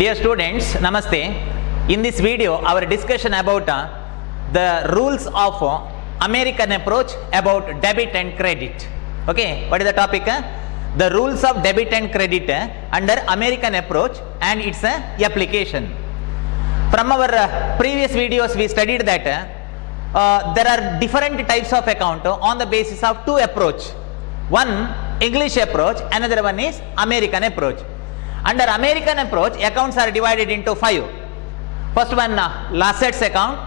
Dear students, Namaste. In this video, our discussion about the rules of American approach about debit and credit. Okay, what is the topic? The rules of debit and credit under American approach and its application. From our previous videos, we studied that there are different types of account on the basis of two approach. One English approach, another one is American approach. Under American approach, accounts are divided into five. First one, assets account,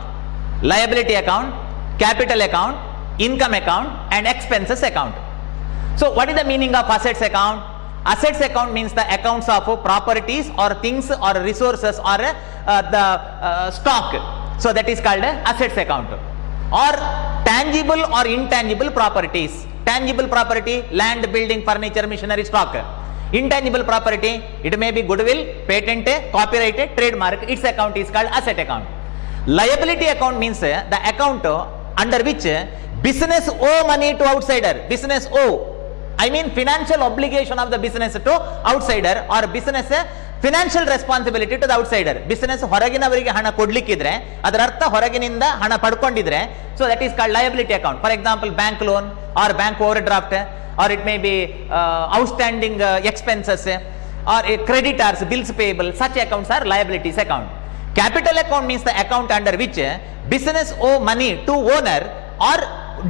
liability account, capital account, income account, and expenses account. So, what is the meaning of assets account? Assets account means the accounts of properties or things or resources or the stock. So, that is called assets account. Or tangible or intangible properties. Tangible property, land, building, furniture, machinery, stock. Intangible property, it may be goodwill, patent, copyright, trademark. Its account is called asset account. Liability account means the account under which business owe money to outsider. Business owe, I mean financial obligation of the business to outsider or business financial responsibility to the outsider. Business ಹೊರಗಿನವರಿಗೆ ಹಣ ಕೊಡ್ಲಿಕ್ಕಿದ್ರೆ ಅದರ ಅರ್ಥ ಹೊರಗಿನಿಂದ ಹಣ ಪಡ್ಕೊಂಡಿದ್ರೆ, so that is called liability account. For example, bank loan or bank overdraft, or it may be outstanding expenses or creditors, bills payable. Such accounts are liabilities account. Capital account means the account under which business owe money to owner or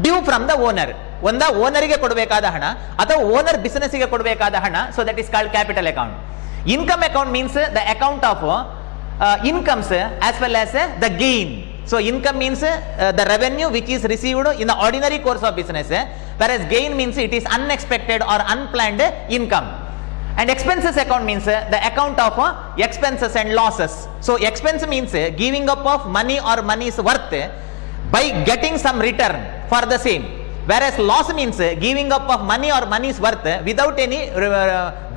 due from the owner. ಒಂದ ಓನರಿಗೆ ಕೊಡಬೇಕಾದ ಹಣ ಅಥವಾ owner ಬಿಸಿನೆಸ್ಗೆ ಕೊಡಬೇಕಾದ ಹಣ, so that is called capital account. Income account means the account of incomes as well as the gain. So income means the revenue which is received in the ordinary course of business, whereas gain means it is unexpected or unplanned income. And expenses account means the account of expenses and losses. So expense means giving up of money or money's worth by getting some return for the same, whereas loss means giving up of money or money's worth without any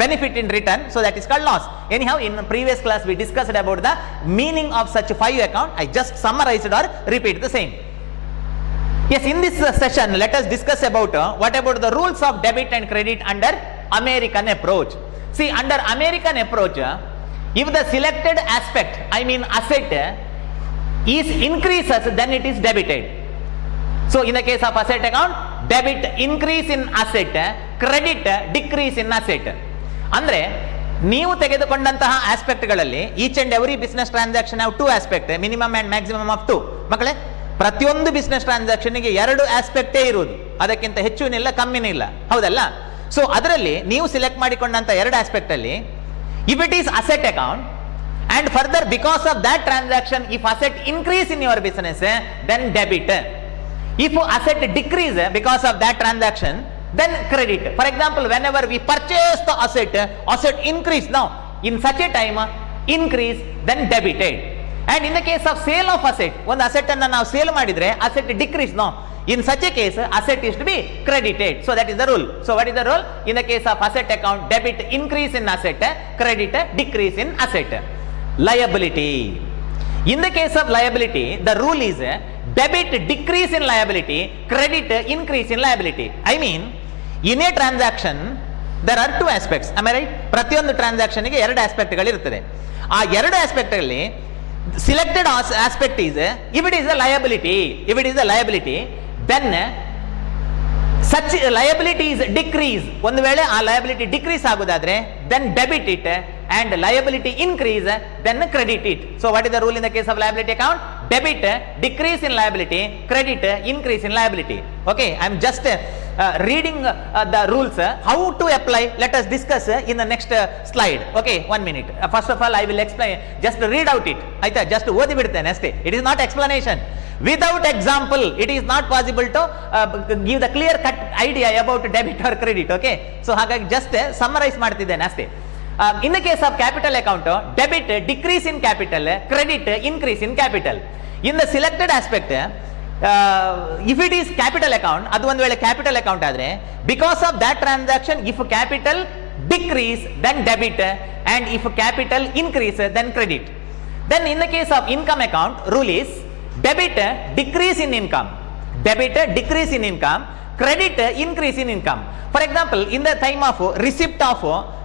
benefit in return, so that is called loss. Anyhow, in previous class we discussed about the meaning of such five account. I just summarized or repeat the same. Yes, in this session let us discuss about what about the rules of debit and credit under American approach. See, under American approach, if the selected aspect, I mean asset, is increases, then it is debited. So in the case of asset account, debit increase in asset, credit decrease in asset. ಅಂದ್ರೆ ನೀವು ತೆಗೆದುಕೊಂಡಂತಹ ಆಸ್ಪೆಕ್ಟ್ಗಳಲ್ಲಿ each and every business transaction have two aspect, minimum and maximum of two. ಮಕ್ಕಳೇ, ಪ್ರತಿಯೊಂದು business ಟ್ರಾನ್ಸಾಕ್ಷನ್ಗೆ ಎರಡು ಆಸ್ಪೆಕ್ಟೇ ಇರುವುದು, ಅದಕ್ಕಿಂತ ಹೆಚ್ಚುನಿಲ್ಲ ಕಮ್ಮಿನೂ ಇಲ್ಲ, ಹೌದಲ್ಲ? ಸೊ ಅದರಲ್ಲಿ ನೀವು ಸಿಲೆಕ್ಟ್ ಮಾಡಿಕೊಂಡಂತ ಎರಡು ಆಸ್ಪೆಕ್ಟ್ ಅಲ್ಲಿ, if it is asset account and further because of that transaction if asset increase in your business, then debit. If asset decrease because of that transaction, then credit. For example, whenever we purchase the asset increase. Now, in such a time, increase, then debited. And in the case of sale of asset, one asset anna now sale madidre, asset decrease. Now, in such a case, asset is to be credited. So that is the rule. So what is the rule? In the case of asset account, debit increase in asset, credit decrease in asset. Liability. In the case of liability, the rule is debit decrease in liability, credit increase in liability. I mean, in a transaction there are two aspects. Am I right? ಪ್ರತಿಯೊಂದು transaction ಗೆ ಎರಡು aspect ಗಳು ಇರುತ್ತದೆ. ಆ ಎರಡು aspect ಅಲ್ಲಿ selected aspect is if it is a liability, then such liability is decrease. ಒಂದು ವೇಳೆ ಆ liability decrease ಆಗುವುದಾದ್ರೆ then debit it, and liability increase, then credit it. So what is the rule in the case of liability account? Debit decrease in liability, credit increase in liability. Okay, I am just reading the rules. How to apply, let us discuss in the next slide. Okay, 1 minute. First of all I will explain, just read out it. ಆಯ್ತಾ, just ಓದಿ ಬಿಡ್ತೇನೆ ಅಷ್ಟೇ. It is not explanation. Without example it is not possible to give the clear cut idea about debit or credit. Okay, so ಹಾಗಾಗಿ just summarize ಮಾಡ್ತಿದ್ದೇನೆ ಅಷ್ಟೇ. In the case of capital account, debit decrease in capital, credit increase in capital. In the selected aspect, if it is capital account, ಅದು ಒಂದು ವೇಳೆ capital account ಆದ್ರೆ, because of that transaction if capital decrease then debit, and if capital increase then credit. Then in the case of income account, rule is debit decrease in income, credit increase in income. For example, in the time of receipt of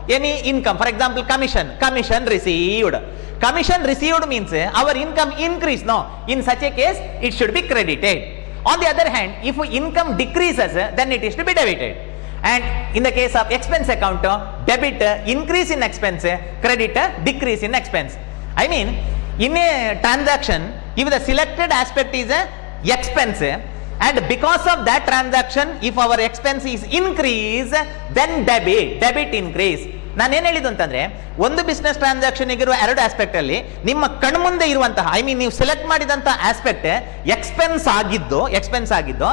any income, for example commission received. Commission received means our income increase. No, in such a case it should be credited. On the other hand, if income decreases, then it is to be debited. And in the case of expense account, debit increase in expense, credit decrease in expense. I mean, in a transaction, if the selected aspect is a expense, and because of that transaction, if our expense is increase, then debit increase. ನಾನು ಏನು ಹೇಳಿದ್ದು ಅಂತಂದ್ರೆ, ಒಂದು business transaction ಇರುವ ಎರಡು aspect ಅಲ್ಲಿ ನಿಮ್ಮ ಕಣ್ಮುಂದೆ ಇರುವಂತಹ, ಐ ಮೀನ್ ನೀವು ಸೆಲೆಕ್ಟ್ ಮಾಡಿದಂತಹ ಆಸ್ಪೆಕ್ಟ್ ಎಕ್ಸ್ಪೆನ್ಸ್ ಆಗಿದ್ದು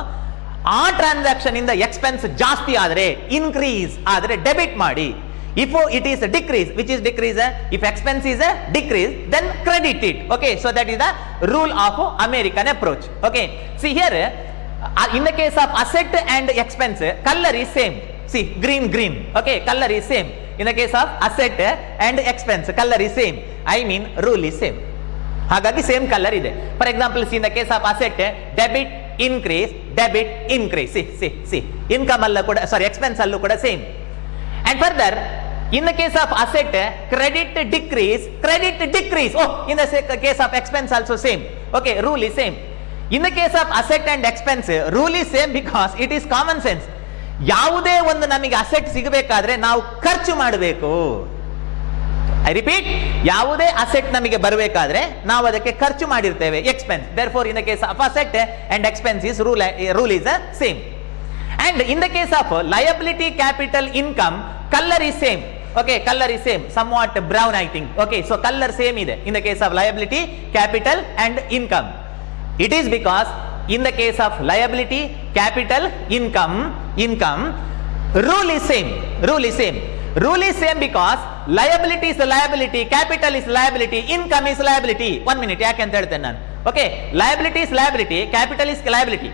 ಆ ಟ್ರಾನ್ಸಾಕ್ಷನ್ ಇಂದ ಎಕ್ಸ್ಪೆನ್ಸ್ ಜಾಸ್ತಿ ಆದರೆ, ಇನ್ಕ್ರೀಸ್ ಆದರೆ ಡೆಬಿಟ್ ಮಾಡಿ. If it is a decrease, which is decrease, if expense is a decrease, then credit it. Okay, so that is the rule of American approach. Okay, see here, in the case of asset and expense, color is same. See, green. Okay, color is same. In the case of asset and expense, color is same. I mean, rule is same. ಹಾಗಾಗಿ same colour ಇದೆ. For example, C in the case of asset, debit increase. C income ಅಲ್ಲ ಕೂಡ, ಸಾರಿ expense ಅಲ್ಲೂ ಕೂಡ same. And further, in the case of asset, credit decrease. Oh, in the case of expense also same. Okay, rule is same. In the case of asset and expense, rule is same because it is common sense. ಯಾವುದೇ ಒಂದು ನಮಗೆ asset ಸಿಗಬೇಕಾದ್ರೆ ನಾವು ಖರ್ಚು ಮಾಡಬೇಕು. I repeat, ಯಾವುದೇ asset ನಮಗೆ ಬರಬೇಕಾದ್ರೆ ನಾವು ಅದಕ್ಕೆ ಖರ್ಚು ಮಾಡಿರ್ತೇವೆ, expense. therefore in the case of asset and expenses, rule is same. And in the case of liability, capital, income, color is same. Okay, color is same, somewhat brown I think. Okay, so color same ide in the case of liability, capital and income. It is because in the case of liability, capital, income, rule is same. Rule is same because liability is liability, capital is liability, income is liability. 1 minute, ಯಾಕೆ ಅಂತ ಹೇಳ್ತೇನೆ ನಾನು. Okay, liability is liability, capital is liability,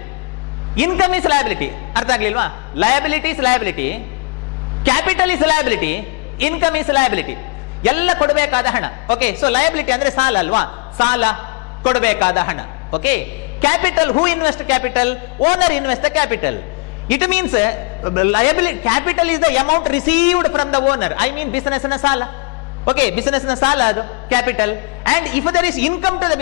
income is liability. ಅರ್ಥ ಆಗ್ಲಿಲ್ವಾ? Liability is liability, capital is liability, income is liability. ಎಲ್ಲ ಕೊಡಬೇಕಾದ ಹಣ. Okay, so liability ಅಂದ್ರೆ ಸಾಲ ಅಲ್ವಾ? ಸಾಲ, ಕೊಡಬೇಕಾದ ಹಣ. Okay, capital, who invest capital? Owner invest the capital. It means liability, capital is the amount received from the owner. I mean business ನ ಸಾಲ. ಓಕೆ, ಬಿಸಿನೆಸ್ ನ ಸಾಲ ಅದು capital. And if there is income to the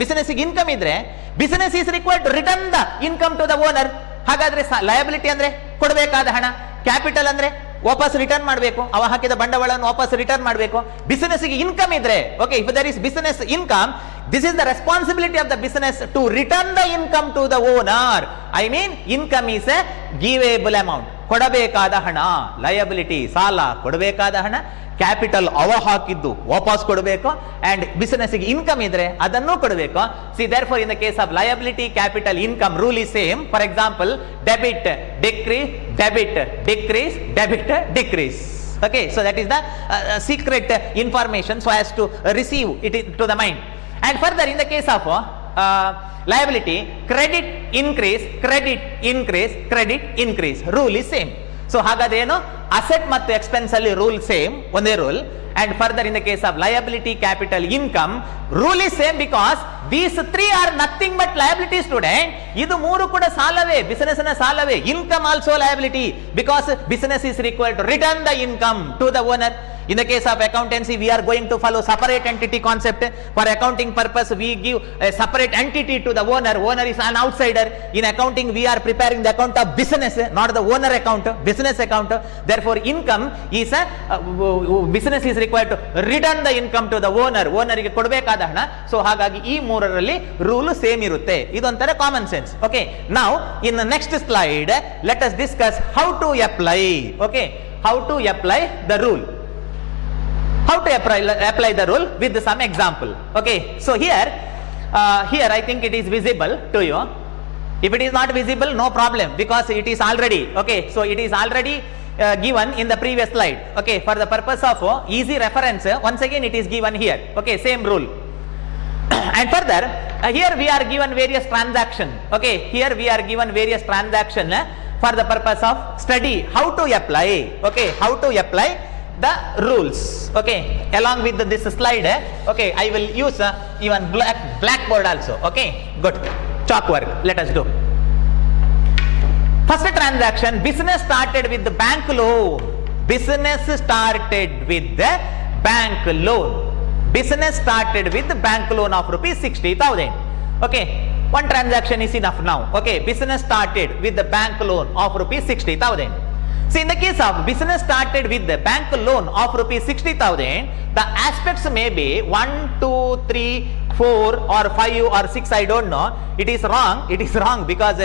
business income ಇದ್ರೆ business is required to return the income to the owner. ಹಾಗಾದ್ರೆ liability ಅಂದ್ರೆ ಕೊಡಬೇಕಾದ ಹಣ, ಕ್ಯಾಪಿಟಲ್ ಅಂದ್ರೆ ವಾಪಸ್ ರಿಟರ್ನ್ ಮಾಡಬೇಕು, ಅವ ಹಾಕಿದ ಬಂಡವಾಳವನ್ನು ವಾಪಸ್ ರಿಟರ್ನ್ ಮಾಡಬೇಕು. ಬಿಸಿನೆಸ್ ಗೆ ಇನ್ಕಮ್ ಇದ್ರೆ, okay, if there is business income, this is the responsibility of the business to return the income to the owner. I mean income is a givable amount, ಕೊಡಬೇಕಾದ ಹಣ. ಲಯಬಿಲಿಟಿ ಸಾಲ, ಕೊಡಬೇಕಾದ ಹಣ. Capital ಅವ ಹಾಕಿದ್ದು ವಾಪಸ್ ಕೊಡಬೇಕು. ಅಂಡ್ ಬಿಸಿನೆಸ್ ಗೆ ಇನ್ಕಮ್ ಇದ್ರೆ ಅದನ್ನು ಕೊಡಬೇಕು. C therefore in the case of liability, capital, income, rule is same. For example, debit decrease. Okay, so that is the secret information so as to receive it to the mind. And further, in the case of liability, credit increase, rule is same. So ಹಾಗಾದ್ರೆ ಏನು, asset ಮತ್ತು expense ಅಲ್ಲಿ rule same, ಒಂದೇ rule. And further in the case of liability, capital, income, rule is same because these 3 are nothing but liability. Student, ಇದು 3 ಕೂಡ ಸಾಲವೇ, business ನ ಸಾಲವೇ. Income also liability because business is required to return the income to the owner. In the case of accountancy, we are going to follow separate entity concept. For accounting purpose, we give a separate entity to the owner. Owner is an outsider. In accounting, we are preparing the account of business, not the owner account, business account. Therefore, income is business is required to return the income to the owner. Owner ಗೆ ಕೊಡಬೇಕಾದ ಹಣ. So ಹಾಗಾಗಿ ಈ ಮೂರರಲ್ಲಿ rule same ಇರುತ್ತೆ. ಇದೊಂಥರ common sense. Okay, now in the next slide let us discuss how to apply. Okay, how to apply the rule. How to apply the rule with some example. Okay, so here I think it is visible to you. If it is not visible, no problem, because it is already, okay, so it is already given in the previous slide. Okay, for the purpose of easy reference, once again it is given here. Okay, same rule. And further, here we are given various transaction. Okay, here we are given various transaction for the purpose of study how to apply. Okay, how to apply the rules. Okay, along with this slide, okay, I will use even blackboard also. Okay, good, chalk work let us do. First transaction, business started with the bank loan. business started with the bank loan. Business started with the bank loan of rupees 60,000. Okay, one transaction is enough now. Okay, business started with the bank loan of rupees 60,000. So in the case of business started with the bank loan of rupees 60,000, the aspects may be 1, 2, 3, 4 or 5 or 6, I don't know. It is wrong because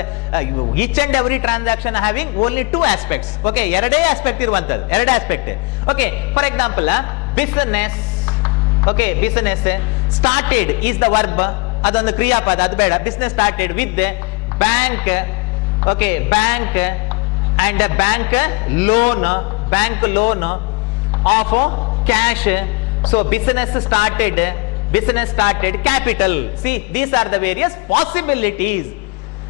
each and every transaction having only 2 aspects. Okay, erade aspect iruvantadu, erade aspect. Okay, for example, business, okay, business started is the verb, adondu kriya pada, adu beda. Business started with the bank, okay, bank and a bank loan of cash. So business started capital. See, these are the various possibilities.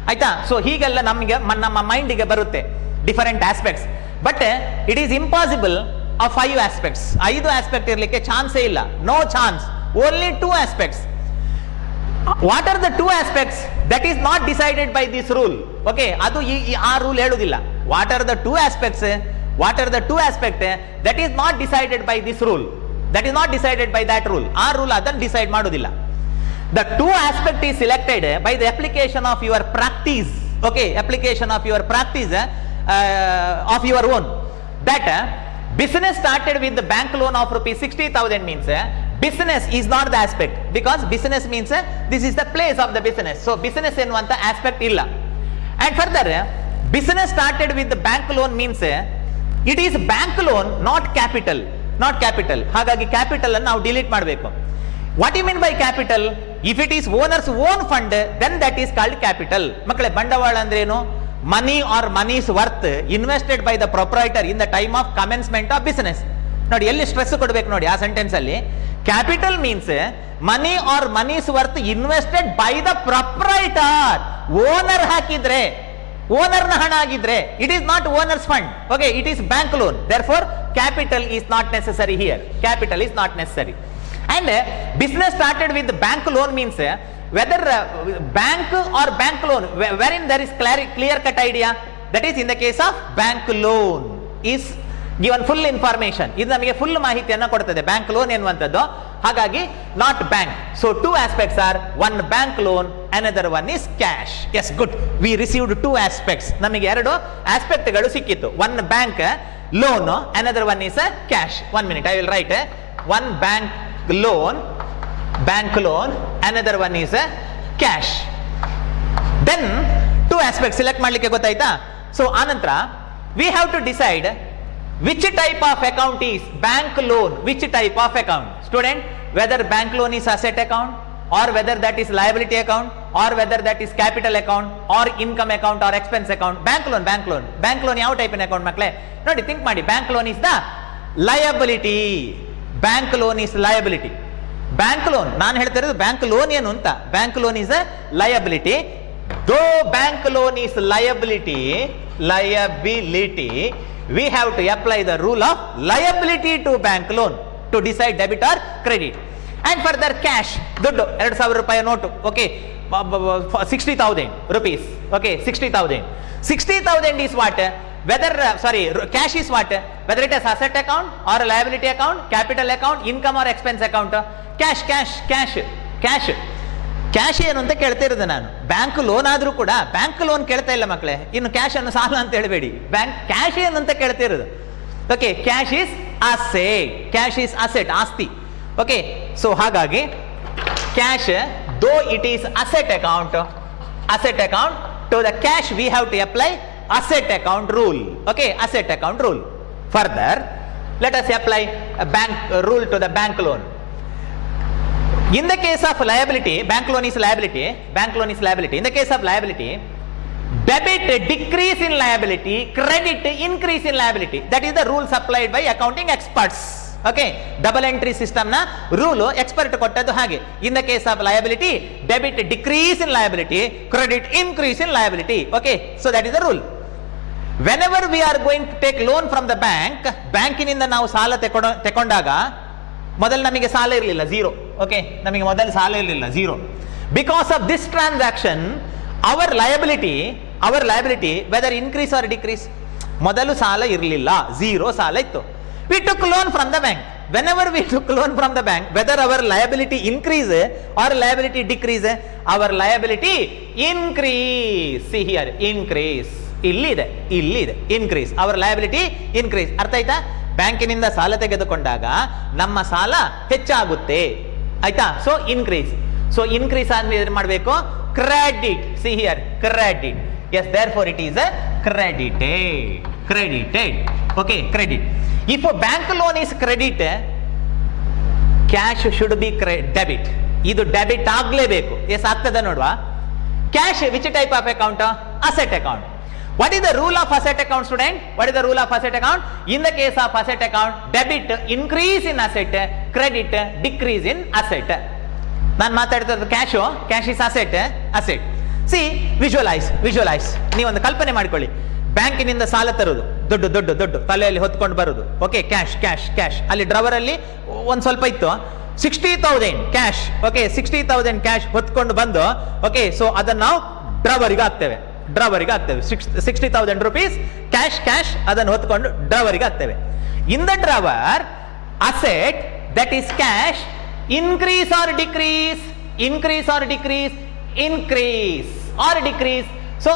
ಆಯ್ತಾ? So ಹೀಗೆಲ್ಲ ನಮಗೆ ನಮ್ಮ ಮೈಂಡಿಗೆ ಬರುತ್ತೆ different aspects. But it is impossible of 5 aspects. 5 aspect ಇರಲಿಕ್ಕೆ ಚಾನ್ಸೇ ಇಲ್ಲ. No chance. Only 2 aspects. What are the 2 aspects that is not decided by this rule? Okay, ಅದು ಆ ರೂಲ್ ಹೇಳುವುದಿಲ್ಲ. What are the 2 aspects? What are the 2 aspects that is not decided by this rule? That is not decided by that rule. ಆ rule ಅದನ್ನು decide ಮಾಡುವುದಿಲ್ಲ. The 2 aspect is selected by the application of your practice. Okay, application of your practice of your own. That business started with the bank loan of rupees 60,000 means business is not the aspect, because business means this is the place of the business. So business enuanta aspect illa. And further, business started with the bank loan means it is bank loan, not capital. ಹಾಗಾಗಿ capital ಅನ್ನು ನಾವು delete ಮಾಡಬೇಕು. What you mean by capital? If it is owner's own fund, then that is called capital. ಮಕ್ಕಳೇ, ಬಂಡವಾಳ ಅಂದ್ರೆ ಏನು? Money or money's worth invested by the proprietor in the time of commencement of business. ನೋಡಿ, ಎಲ್ಲಿ stress ಕೊಡ್ಬೇಕು ನೋಡಿ ಆ sentence ಅಲ್ಲಿ. Capital means money or moneys worth invested by the proprietor. Owner ಹಾಕಿದ್ರೆ, ಓನರ್ನ ಹಣ ಆಗಿದ್ರೆ it is not owner's fund. Okay, it is bank loan. Therefore capital is not necessary here. Capital is not necessary. And business started with bank loan means whether bank or bank loan wherein there is clear cut idea. That is in the case of bank loan is given full information. ಇದು ನಮಗೆ full ಮಾಹಿತಿಯನ್ನು ಕೊಡ್ತದೆ bank loan ಎನ್ನುವಂಥದ್ದು. ಹಾಗಾಗಿ not bank. So 2 aspects are, one bank loan, another one is cash. Yes, good. We received 2 aspects. ನಮಗೆ 2 ಆಸ್ಪೆಕ್ಟ್ಗಳು ಸಿಕ್ಕಿತ್ತು. One bank loan, another one is cash. 1 minute, I will write. One bank loan, another one is cash. Then 2 aspects select ಮಾಡಲಿಕ್ಕೆ ಗೊತ್ತಾಯ್ತಾ? So ಆನಂತರ we have to decide which type of account is bank loan, which type of account. Student, whether bank loan is asset account or whether that is liability account or whether that is capital account or income account or expense account. Bank loan ಯಾವ type in account ಮಕ್ಕಳೇ? ನೋಡಿ, think ಮಾಡಿ. Bank loan is the liability. Bank loan is liability. Bank loan, ನಾನು ಹೇಳ್ತಾ ಇರೋದು bank loan ಏನು ಅಂತ. Bank loan is a liability. Though bank loan is liability, we have to apply the rule of liability to bank loan to decide debit or credit. And further, cash, ದುಡ್ಡು 2,000 ರೂಪಾಯಿ note. Okay, 60,000 rupees. Okay, 60,000 is what? Whether cash is what? Whether it is asset account or a liability account, capital account, income or expense account. Cash ಏನು ಅಂತ ಕೇಳ್ತಾ ಇರೋದು ನಾನು. Bank loan ಆದ್ರೂ ಕೂಡ bank loan ಕೇಳ್ತಾ ಇಲ್ಲ ಮಕ್ಕಳೇ. ಇನ್ನು ಕ್ಯಾಶ್ ಅನ್ನು ಸಾಲ ಅಂತ ಹೇಳಬೇಡಿ. ಬ್ಯಾಂಕ್ ಕ್ಯಾಶ್ ಏನು ಅಂತ ಕೇಳ್ತಾ ಇರೋದು. ಓಕೆ, ಕ್ಯಾಶ್ ಈಸ್ ಅಸೆಟ್, ಆಸ್ತಿ. ಓಕೆ, ಸೊ ಹಾಗಾಗಿ cash, though it is asset account, to the cash we have to apply asset account rule. Okay, asset account rule. Further let us apply bank rule to the bank loan. In the case of liability, bank loan is liability. In the case of liability, debit decrease in liability, credit increase in liability. That is the rule supplied by accounting experts. Okay, double entry system na rule expert kottadu hage. In the case of liability, debit decrease in liability, credit increase in liability. Okay, so that is the rule. Whenever we are going to take loan from the ಬ್ಯಾಂಕಿನಿಂದ ನಾವು ಸಾಲ ತೆಕೊಂಡಾಗ ಮೊದಲು ನಮಗೆ ಸಾಲ ಇರಲಿಲ್ಲ, 0. Okay, ನಮಗೆ ಮೊದಲು ಸಾಲ ಇರಲಿಲ್ಲ, 0. Because of this transaction our liability whether increase or decrease. ಮೊದಲು ಸಾಲ ಇರಲಿಲ್ಲ, ಝೀರೋ ಸಾಲ ಇತ್ತು. We took loan from the bank. Whenever we took loan from the bank, whether our liability increase or liability decrease, our liability increase. See here, increase. ಇಲ್ಲಿದೆ increase. Our liability increase. ಅರ್ಥ ಆಯ್ತಾ? ಬ್ಯಾಂಕಿನಿಂದ ಸಾಲ ತೆಗೆದುಕೊಂಡಾಗ ನಮ್ಮ ಸಾಲ ಹೆಚ್ಚಾಗುತ್ತೆ, ಆಯ್ತಾ? So increase. ಸೊ ಇನ್ಕ್ರೀಸ್ ಆದ್ಮೇಲೆ ಏನು ಮಾಡಬೇಕು? Credit. See here, credit. Yes, therefore it is credited. Okay, credit. If a bank loan is credit, cash should be debit. ಇದು ಡೆಬಿಟ್ ಆಗಲೇಬೇಕು. ಎಸ್, ಆಗ್ತದೆ ನೋಡುವ. Cash which type of account? Asset account. What is the rule of asset account, student? What is the rule of asset account? In the case of asset account, debit increase in asset, credit decrease in asset. ನಾನು ಮಾತಾಡ್ತಿರೋದು cash is asset. See, visualise. ನೀವೊಂದು ಕಲ್ಪನೆ ಮಾಡಿಕೊಳ್ಳಿ. ಬ್ಯಾಂಕಿನಿಂದ ಸಾಲ ತರುವುದು, ದೊಡ್ಡ ತಲೆಯಲ್ಲಿ ಹೊತ್ಕೊಂಡು ಬರುವುದು. ಓಕೆ, ಕ್ಯಾಶ್ ಅಲ್ಲಿ ಡ್ರವರ್ ಅಲ್ಲಿ ಒಂದ್ ಸ್ವಲ್ಪ ಇತ್ತು, 60,000 ಕ್ಯಾಶ್. ಓಕೆ, 60,000 ಕ್ಯಾಶ್ ಹೊತ್ಕೊಂಡು ಬಂದು, ಓಕೆ, ಸೊ ಅದನ್ನ ನಾವು ಡ್ರವರಿಗೆ ಹಾಕ್ತೇವೆ. 60,000 rupees ಕ್ಯಾಶ್ ಅದನ್ನು ಹೊತ್ಕೊಂಡು ಡ್ರವರಿಗೆ ಹಾಕ್ತೇವೆ. In the drawer asset that is cash increase or decrease? Increase or decrease? So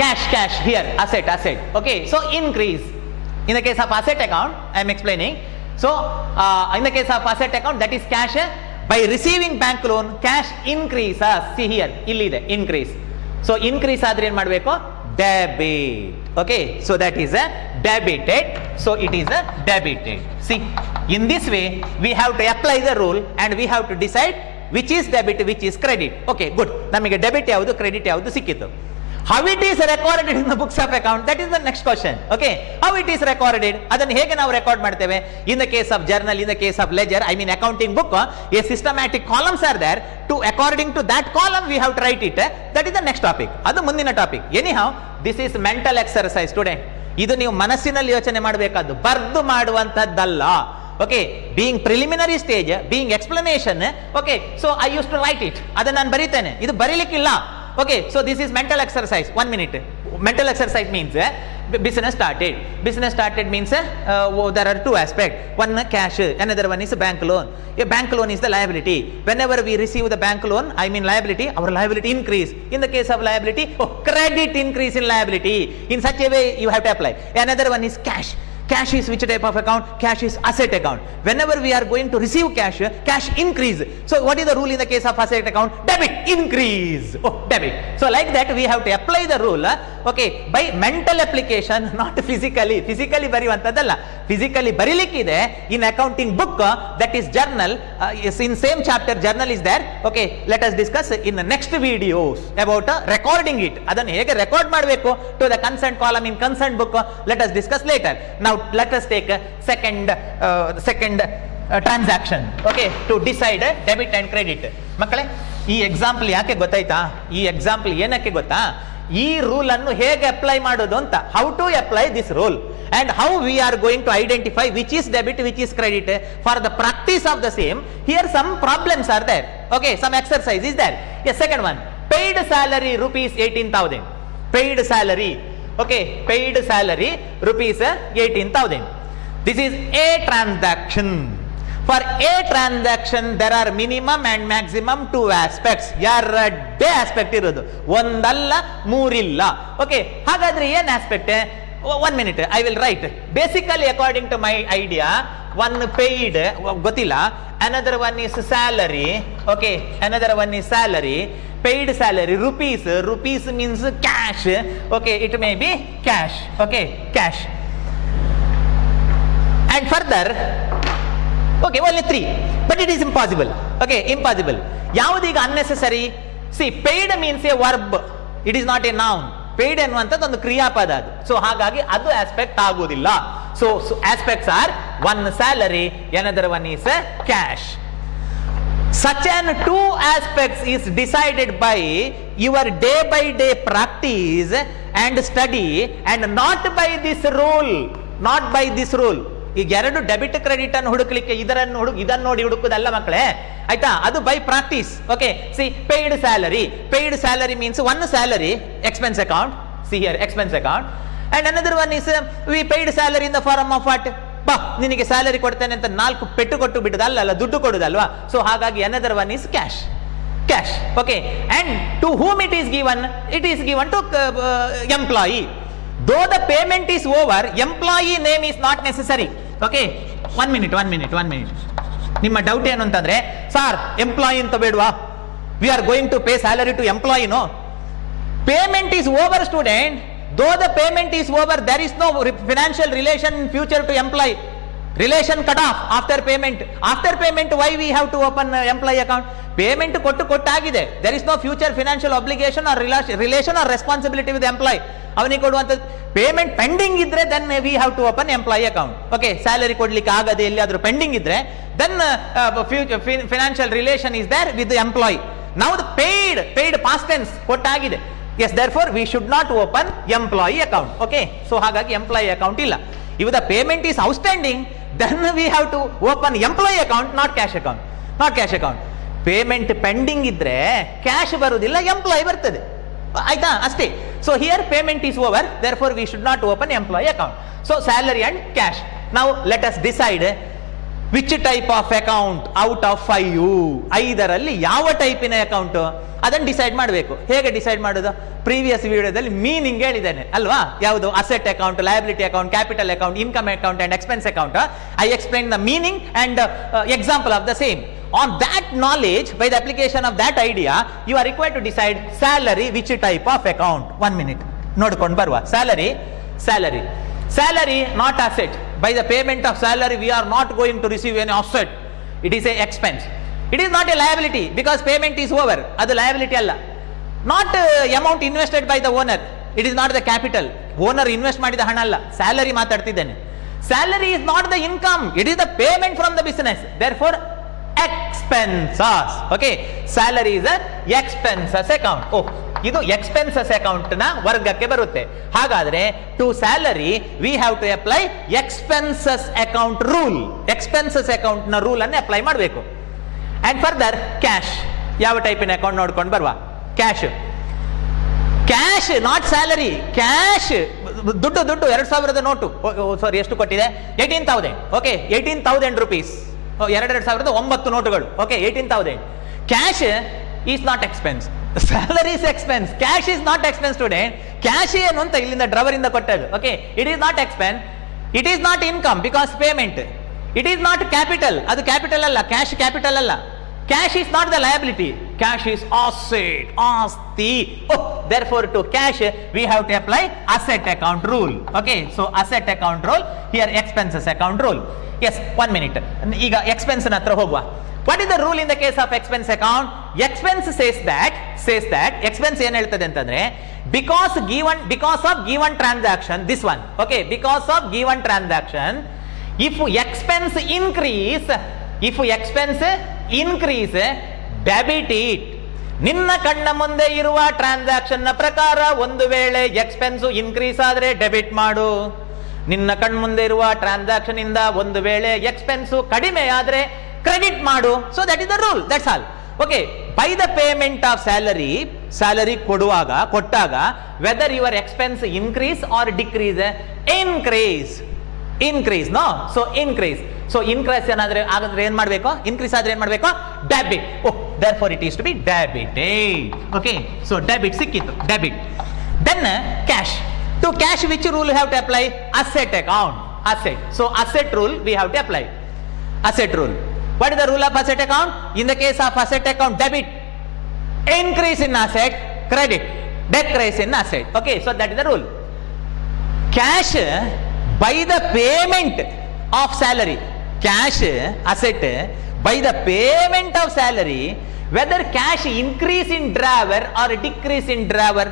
cash here, asset. Okay, so increase. In the case of asset account, I am explaining. So in the case of asset account, that is cash. By receiving bank loan, cash increases. See here, illide increase. So increase ಆದ್ರೆ ಏನು ಮಾಡಬೇಕು? Debit. Okay, so that is a debited. So it is a debited. See, in this way we have to apply the rule and we have to decide which is debit, which is credit. Okay, good. ನಮಗೆ debit ಯಾವುದು, credit ಯಾವುದು ಸಿಕ್ಕಿತು. How it is recorded in the books of account, that is the next question. Okay, how it is recorded, ಅದನ್ನು ಹೇಗೆ ನಾವು record ಮಾಡ್ತೇವೆ? In the case of journal, in the case of ledger, I mean accounting book, a systematic columns are there. To according to that column we have to write it. That is the next topic. ಅದು ಮುಂದಿನ topic. Anyhow, this is mental exercise student. ಇದು ನೀವು ಮನಸ್ಸಿನಲ್ಲಿ ಯೋಚನೆ ಮಾಡಬೇಕಾದ್ದು, ಬರ್ದು ಮಾಡುವಂತದ್ದಲ್ಲ. Okay, being preliminary stage, being explanation. Okay, so I used to write it. ಅದನ್ನ ನಾನು ಬರೀತೇನೆ, ಇದು ಬರೀಲಿಕ್ಕಿಲ್ಲ. Okay, so this is mental exercise. 1 minute. Mental exercise means business started means there are two aspects. One cash, another one is bank loan. A bank loan is the liability. Whenever we receive the bank loan, I mean liability, our liability increase. In the case of liability, credit increase in liability. In such a way you have to apply. Another one is cash. Cash is which type of account? Cash is asset account. Whenever we are going to receive cash increase. So what is the rule in the case of asset account? Debit increase. Debit. So like that we have to apply the rule. Okay, by mental application, not physically. Physically ಬರೆಯುವಂತದ್ದಲ್ಲ. Physically ಬರೀಲಿಕ್ಕಿದೆ in accounting book, that is journal. Is in same chapter journal is there. Okay, let us discuss in the next videos about recording it. ಅದನ್ನು ಹೇಗೆ record ಮಾಡಬೇಕು to the concerned column in concerned book. Let us discuss later. Now let us take a second transaction, okay, to decide debit and credit. ಮಕ್ಕಳೇ, ಈ example ಯಾಕೆ ಗೊತ್ತಾಯ್ತಾ? ಈ example ಏನಕ್ಕೆ ಗೊತ್ತಾ? ಈ ರೂಲ್ ಅನ್ನು ಹೇಗೆ ಅಪ್ಲೈ ಮಾಡೋದು ಅಂತ. How to apply this rule and how we are going to identify which is debit, which is credit. For the practice of the same, here some problems are there. Okay, some exercise is there. Yes, second one, paid salary rupees 18,000. Paid salary. Okay, paid salary rupees 18,000. This is a transaction. For a transaction there are minimum and maximum two aspects. ಎರಡೇ aspect ಇರೋದು, ಒಂದಲ್ಲ ಮೂರಿಲ್ಲ. Okay, ಹಾಗಾದ್ರೆ ಏನ್ aspect? 1 minute, I will write. Basically according to my idea, one paid ಗೊತ್ತಿಲ್ಲ, another one is salary. Okay, another one is salary. Paid salary, rupees means cash. Okay, it may be cash. Okay, cash. And further, okay, only 3, but it is impossible. Okay, impossible. ಯಾವುದೀಗ unnecessary? See, paid means a verb, it is not a noun. Paid ಅನ್ನುವಂಥದ್ದು ಒಂದು ಕ್ರಿಯಾಪದ ಅದು. So ಹಾಗಾಗಿ ಅದು aspect ಆಗುವುದಿಲ್ಲ. So aspects are one salary, another one is cash. Such an two aspects is decided by your day by day practice and study and not by this rule. Not by this rule. ಈಗ ಎರಡು debit credit ಅನ್ನು ಹುಡುಕ್ಲಿಕ್ಕೆ ಇದನ್ನು ನೋಡಿ ಹುಡುಕುದಲ್ಲ ಮಕ್ಕಳೇ, ಆಯ್ತಾ? ಅದು by practice. Okay, see, paid salary means one salary, expense account. See here, expense account. And another one is we paid salary in the form of what, ಬಾ ನಿನಗೆ ಸ್ಯಾಲರಿ ಕೊಡ್ತೇನೆ ಅಂತ 4 ಪೆಟ್ಟು ಕೊಟ್ಟು ಬಿಡುದಲ್ಲ, ದುಡ್ಡು ಕೊಡುದಲ್ವಾ. ಸೊ ಹಾಗಾಗಿ another one is cash. Okay, and to whom it is given? It is given to employee. Though the payment is over, employee name is not necessary. Okay, one minute. ನಿಮ್ಮ doubt ಏನು ಅಂತಂದ್ರೆ, sir employee ಅಂತ ಬೇಡವಾ, we are going to pay salary to employee. No, payment is over, student. Though the payment is over, there is no financial relation in future to employee. Relation cut off after payment. After payment, why we have to open employee account? Payment ಕೊಟ್ಟಾಗಿದೆ. There is no future financial obligation or relation or responsibility with the employee. ಅವನಿಗೆ ಕೊಡುವಂತ payment pending ಇದ್ರೆ then we have to open employee account. Okay, salary ಕೊಡ್ಲಿಕ್ಕೆ ಆಗದೆ ಎಲ್ಲಿಯಾದ್ರೂ pending ಇದ್ರೆ then financial relation is there with employee. ನಾವು paid past tense ಕೊಟ್ಟಾಗಿದೆ. Yes, therefore we should not open employee account. Okay, so ಹಾಗಾಗಿ employee account ಇಲ್ಲ. If the payment is outstanding, then we have to open employee account, not cash account. Payment pending ಇದ್ರೆ cash ಬರುವುದಿಲ್ಲ, employee ಬರ್ತದೆ. ಆಯ್ತಾ, ಅಷ್ಟೇ. So here payment is over, therefore we should not open employee account. So salary and cash. Now let us decide which type of account out of 5. 5ರಲ್ಲಿ ಯಾವ ಟೈಪಿನ account ಅದನ್ನು decide ಮಾಡಬೇಕು. ಹೇಗೆ ಡಿಸೈಡ್ ಮಾಡೋದು? ಪ್ರೀವಿಯಸ್ ವಿಡಿಯೋದಲ್ಲಿ ಮೀನಿಂಗ್ ಹೇಳಿದ್ದೇನೆ ಅಲ್ವಾ, ಯಾವುದು asset account, liability account, capital account, income account and expense account. I explain the meaning and example of the same. On that knowledge, by the application of that idea, you are required to decide salary, which type of account. 1 minute ನೋಡ್ಕೊಂಡು ಬರುವ. Salary not asset. By the payment of salary, we are not going to receive any offset. It is a expense. It is not a liability because payment is over. ಅದು liability ಅಲ್ಲ. Not amount invested by the owner. It is not the capital. Owner invest ಮಾಡಿದ ಹಣ ಅಲ್ಲ. Salary ಮಾತಾಡ್ತಿದ್ದೇನೆ. Salary is not the income. It is the payment from the business. Therefore, expenses. Okay, salary is a expenses account. Oh, ಇದು expenses account ನ ವರ್ಗಕ್ಕೆ ಬರುತ್ತೆ. ಹಾಗಾದ್ರೆ to salary we have to apply expenses account rule. Expenses account ನ rule ಅನ್ನು apply ಮಾಡಬೇಕು. And further cash, ಯಾವ ಟೈಪಿನ ಅಕೌಂಟ್ ನೋಡ್ಕೊಂಡು ಬರುವ. Cash not salary. ಕ್ಯಾಶ್ ದುಡ್ಡು 2000 ನೋಟು. ಸಾರಿ, ಎಷ್ಟು ಕೊಟ್ಟಿದೆ? 18,000. Okay, 18,000 rupees. 2009 ನೋಟುಗಳು. Okay, 18,000. Cash is not expense. Salary is expense. Cash is not expense student. Cash ಏನು ಅಂತ ಇಲ್ಲಿಂದ ಡ್ರವರ್ ಇಂದ ಕೊಟ್ಟದ್ದು. Okay, it is not expense. It is not income because payment. It is not capital. ಅದು capital ಅಲ್ಲ. Cash capital ಅಲ್ಲ. Cash is not the liability. Cash is asset, ಆಸ್ತಿ. Therefore, to cash we have to apply asset account rule. Okay, so asset account rule, here expenses account rule. Yes, 1 minute. ಈಗ expense ನ ಹತ್ರ ಹೋಗುವ. What is the rule in the case of expense account? Expense says that expense ಏನು ಹೇಳ್ತದೆ ಅಂತಂದ್ರೆ, because of given transaction, this one. Okay, because of given transaction, if expense increase, debit it. ನಿನ್ನ ಕಣ್ಣ ಮುಂದೆ ಇರುವ ಟ್ರಾನ್ಸಾಕ್ಷನ್ ನ ಪ್ರಕಾರ ಒಂದು ವೇಳೆ ಎಕ್ಸ್ಪೆನ್ಸ್ ಇನ್ಕ್ರೀಸ್ ಆದ್ರೆ ಡೆಬಿಟ್ ಮಾಡು. ನಿನ್ನ ಕಣ್ಣ ಮುಂದೆ ಇರುವ ಟ್ರಾನ್ಸಾಕ್ಷನ್ ಇಂದ ಒಂದು ವೇಳೆ ಎಕ್ಸ್ಪೆನ್ಸ್ ಕಡಿಮೆ ಆದ್ರೆ ಕ್ರೆಡಿಟ್ ಮಾಡು. So that is the rule, that's all. Okay, by the payment of salary ಕೊಟ್ಟಾಗ whether your expense increase or decrease? Increase no. So increase ಏನಾದ್ರೆ ಆದ್ರೆ ಏನ್ ಮಾಡ್ಬೇಕು? ಇನ್ಕ್ರೀಸ್ ಆದ್ರೆ ಏನ್ ಮಾಡ್ಬೇಕು? Debit. therefore it is to be debited. Okay, so debit ಸಿಕ್ಕಿತ್ತು, debit. then cash. To cash, which rule you have to apply? Asset account. So asset rule we have to apply. Asset rule. What is the rule of asset account? In the case of asset account, debit. Increase in asset, credit. Decrease in asset. Okay, so that is the rule. Cash, by the payment of salary. Cash, asset, by the payment of salary, whether cash increase in drawer or decrease in drawer.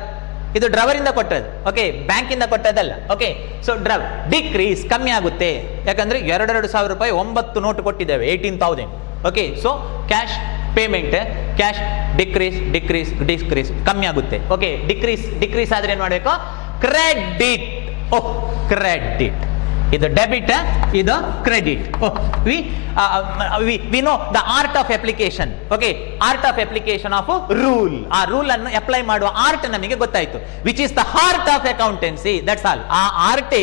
ಇದು drawer ಇಂದ ಕೊಟ್ಟದ್ದು. Okay, bank ಇಂದ ಕೊಟ್ಟದಲ್ಲ. Okay, so drawer decrease, ಕಮ್ಮಿ ಆಗುತ್ತೆ. ಯಾಕಂದ್ರೆ 2,000 ರೂಪಾಯಿ 9 note ಕೊಟ್ಟಿದ್ದೇವೆ, 18,000. Okay, so cash payment, cash decrease ಕಮ್ಮಿ ಆಗುತ್ತೆ. ಓಕೆ, ಡಿಕ್ರೀಸ್ ಆದ್ರೆ ಏನ್ ಮಾಡಬೇಕು? ಕ್ರೆಡಿಟ್. ಕ್ರೆಡಿಟ್. ಇದು ಡೆಬಿಟ್, ಇದು credit. We know the art of application. Okay, art of application of rule. ಆ ರೂಲ್ ಅನ್ನು ಅಪ್ಲೈ ಮಾಡುವ ಆರ್ಟ್ ನಮಗೆ ಗೊತ್ತಾಯ್ತು, which is the heart of accountancy. That's all. ಆ ಆರ್ಟೇ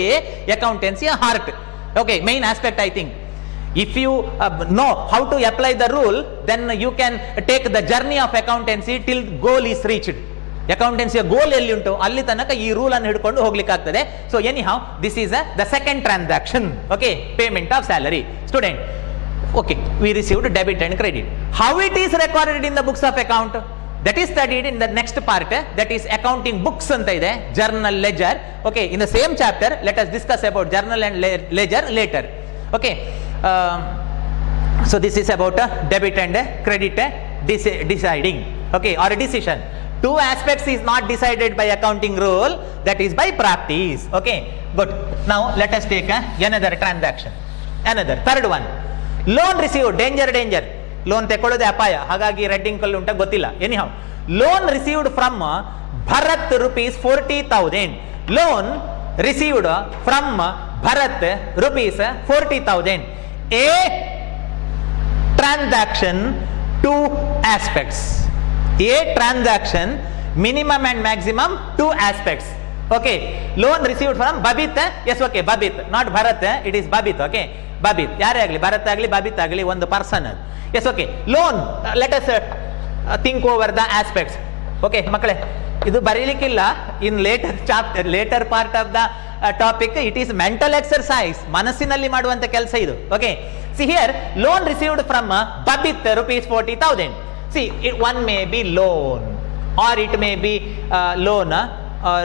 ಅಕೌಂಟೆನ್ಸಿಯ heart. Okay, main aspect I think. If you know how to apply the rule, then you can take the journey of accountancy till goal is reached. ಅಕೌಂಟೆನ್ಸಿಯ ಗೋಲ್ ಎಲ್ಲಿ ಉಂಟು ಅಲ್ಲಿ ತನಕ ಈ rule ಅನ್ನು ಹಿಡ್ಕೊಂಡು ಹೋಗ್ಲಿಕ್ಕೆ ಆಗ್ತದೆ. So anyhow this is the second transaction. Okay, payment of salary. Student, okay, we received debit and credit. How it is recorded in the books of account, that is studied in the next part, that is accounting books ಅಂತ ಇದೆ, journal, ledger. Okay, in the same chapter let us discuss about journal and ledger later. Okay, so this is about debit and credit deciding, okay, or a decision. Two aspects is not decided by accounting rule, that is by practice. Okay, good. Now let us take another transaction, another third one. Loan received, danger. Loan ತೆಕೊಳ್ಳೋದೇ ಅಪಾಯ, ಹಾಗಾಗಿ ರೆಡ್ಡಿಂಗ್ ಕಲ್ಲು ಉಂಟ ಗೊತ್ತಿಲ್ಲ. Anyhow, loan received from Bharat rupees 40,000. Loan received from Bharat rupees 40,000. A transaction, two aspects. A transaction, minimum and maximum, two aspects. Okay, loan received from Babit. Yes, okay, Babit, not Bharat, it is Babit. Okay, Babit, ಯಾರೇ ಆಗಲಿ, ಭರತ್ ಆಗಲಿ babit ಆಗಲಿ, ಒಂದು person. Yes, okay, loan, let us think over the aspects. Okay, ಮಕ್ಕಳೇ, ಇದು ಬರೀಲಿಕ್ಕಿಲ್ಲ. In later chapter, later part of the topic, it is mental exercise, ಮನಸ್ಸಿನಲ್ಲಿ ಮಾಡುವಂತ ಕೆಲಸ ಇದು. Okay, see here, loan received from Babit rupees 40,000. See, one may be loan, or it may be loan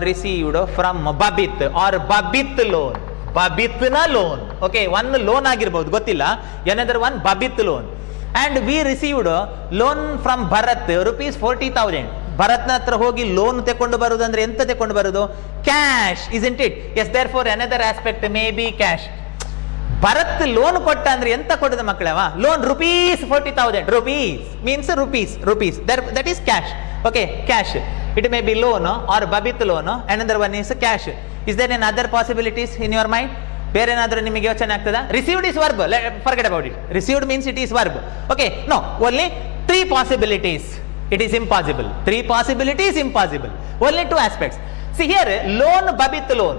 received from Babit, or Babit loan, Babit na loan. Okay, one loan ಆಗಿರಬಹುದು, ಗೊತ್ತಿಲ್ಲ. Another one Babit loan, and we received loan from Bharat rupees 40,000. ಭರತ್ನ ಹತ್ರ ಹೋಗಿ loan ತಕೊಂಡು ಬರುದು ಅಂದ್ರೆ ಎಂತ ತಕೊಂಡು ಬರುದು? Cash, isn't it? Yes, therefore another aspect may be cash. Bharat loan ಕೊಟ್ಟ ಅಂದ್ರೆ ಎಂತ ಕೊಡದ ಮಕ್ಕಳವ? Loan rupees 40,000. rupees means rupees, that is cash. Okay, cash. It may be loan or Babit loan. Another one is cash. Is there any other possibilities in your mind? ಬೇರೆ ಏನಾದರೂ ನಿಮಗೆ ಯೋಚನೆ ಆಗ್ತದಾ? Received is verb, forget about it. Received means it is verb. Okay, no, only 3 possibilities. It is impossible. 3 possibilities impossible. Only 2 aspects. See here, loan, Babit loan.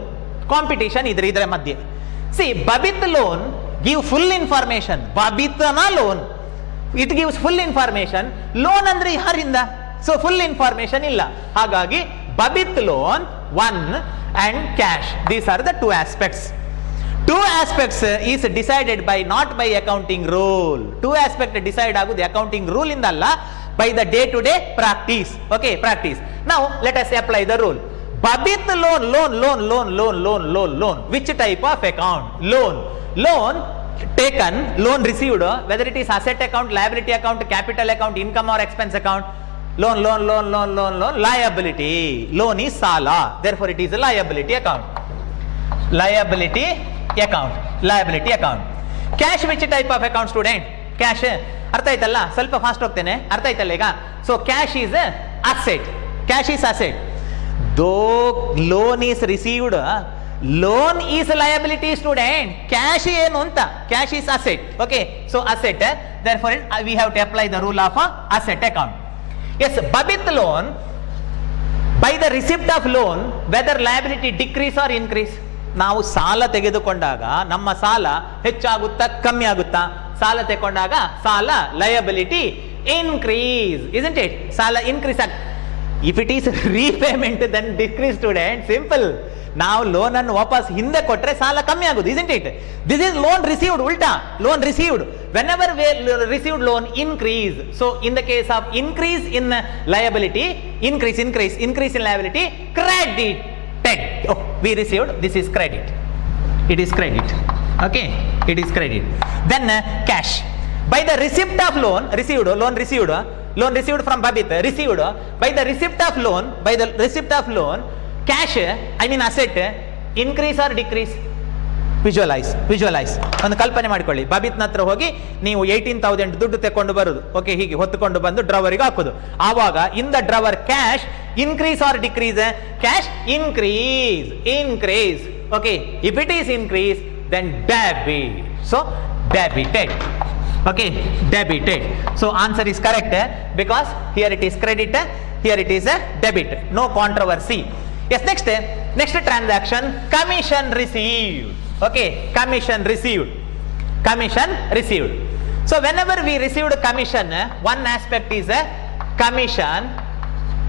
Competition idra madhye. See, Babit loan give full information. Babit na loan, it gives full information. Loan andre yarinda, so full information illa. Hagagi Babit loan 1 and cash. These are the 2 aspects. 2 aspects is decided by not by accounting rule. 2 aspects decide agudu accounting rule inda alla, by the day to day practice. Okay, practice. Now let us apply the rule. Babit loan. Which type of account? Loan taken, loan received, whether it is asset account, liability account, capital account, income or expense account. Loan, liability. Loan is sala, therefore it is a liability account. Liability account. Cash, which type of account, student? Cash, ಅರ್ಥ ಆಯ್ತಲ್ಲ? ಸ್ವಲ್ಪ fast ಹೋಗ್ತೇನೆ, ಅರ್ಥ ಆಯ್ತಲ್ಲ ಈಗ? So cash is asset. Though loan is received, loan is liability student. Cash ಏನು ಅಂತ? Cash is asset. Okay, so asset, therefore we have to apply the rule of asset account. Yes, Babit loan, by the receipt of loan, whether liability decrease or increase. ನಾವು ಸಾಲ ತೆಗೆದುಕೊಂಡಾಗ ನಮ್ಮ ಸಾಲ ಹೆಚ್ಚಾಗುತ್ತಾ ಕಮ್ಮಿ ಆಗುತ್ತಾ? ಸಾಲ ತೆಕೊಂಡಾಗ ಸಾಲ ಲಯಬಿಲಿಟಿ ಇನ್ಕ್ರೀಸ್, isn't it? ಸಾಲ ಇನ್ಕ್ರೀಸ್ ಆಗ. If it is repayment then decrease student. Simple. ನಾವು ಲೋನ್ ಅನ್ನು ವಾಪಸ್ ಹಿಂದೆ ಕೊಟ್ರೆ ಸಾಲ ಕಮ್ಮಿ ಆಗುದು, isn't it? This is loan received, ಉಲ್ಟಾ. loan received, whenever we received loan increase. So in the case of increase in liability, increase in liability, credited. Oh, we received, this is credit. It is credit. Okay, it is credit. Then cash, by the receipt of loan received from Babit, received by the receipt of loan, cash, I mean asset, increase or decrease? Visualise. ಒಂದು ಕಲ್ಪನೆ ಮಾಡ್ಕೊಳ್ಳಿ. ಬಾಬಿತ್ನ ಹತ್ರ ಹೋಗಿ ನೀವು 18,000 ದುಡ್ಡು ತೆಕೊಂಡು ಬರುದು. Okay, ಹೀಗೆ ಹೊತ್ತುಕೊಂಡು ಬಂದು ಡ್ರವರಿಗೆ ಹಾಕುದು. ಆವಾಗ in the drawer cash increase or decrease? Cash increase. Okay, if it is increase, then debit. So debited. Okay, debited. So answer is correct because here it is credit, here it is a debit. No controversy. Yes, next transaction, commission received. Okay, commission received. Commission received. So whenever we received commission, one aspect is a commission,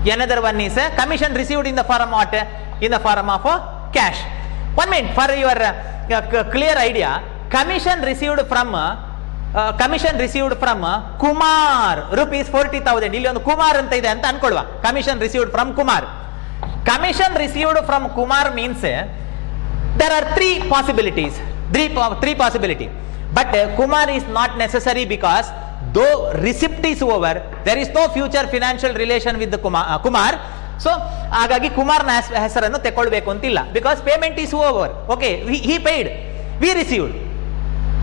another one is a commission received in the form of what? In the form of cash. 1 minute for your clear idea. Commission received from Kumar rupees 40,000. ಇಲ್ಲಿ ಒಂದು ಕುಮಾರ್ ಅಂತ ಇದೆ ಅಂತ ಅನ್ಕೊಳ್ಳುವ. Commission received from Kumar. Commission received from Kumar means there are three possibilities. Three possibility. But Kumar is not necessary because though receipt is over, there is no future financial relation with the Kumar. So ಹಾಗಾಗಿ ಕುಮಾರ್ನ ಹೆಸರನ್ನು ತಗೊಳ್ಬೇಕು ಅಂತಿಲ್ಲ because payment is over. Okay, he paid, we received.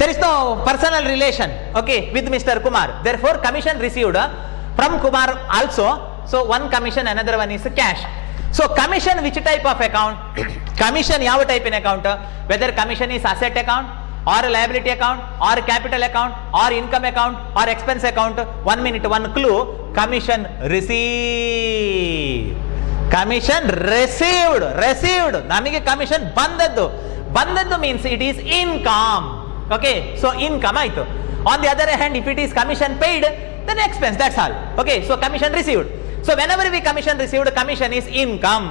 There is no personal relation, okay, with Mr. Kumar. Therefore, commission received from Kumar also. So one commission, another one is cash. So commission, which type of account? Commission ಯಾವ type in account? Whether commission is asset account or liability account or capital account or income account or expense account. 1 minute, one clue. Commission received. Commission received. ನಮಗೆ commission ಬಂದದ್ದು means it is income. Okay, so income ಆಯ್ತು. On the other hand, if it is commission paid, then expense, that's all. Okay, so commission received. So whenever we commission received, commission is income.